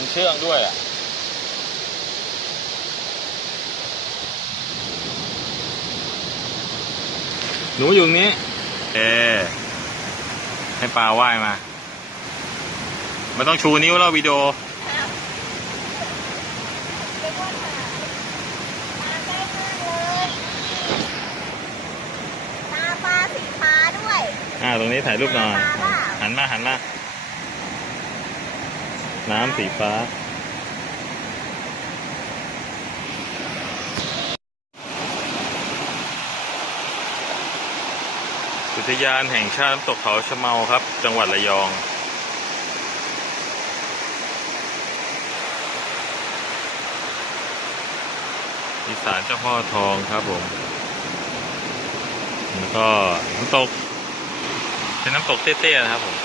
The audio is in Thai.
มันเชื่องด้วยอ่ะหนูอยู่ตรงนี้ให้ปลาว่ายมาไม่ต้องชูนิ้วแล้ววิดีโอปลาสีฟ้าด้วยตรงนี้ถ่ายรูปหน่อยหันมาน้ำสีฟ้าอุทยานแห่งชาติน้ำตกเขาชะเมาครับจังหวัดระยองอีสานเจ้าพ่อทองครับผมแล้วก็น้ำตกเป็นน้ำตกเตี้ยๆนะครับผม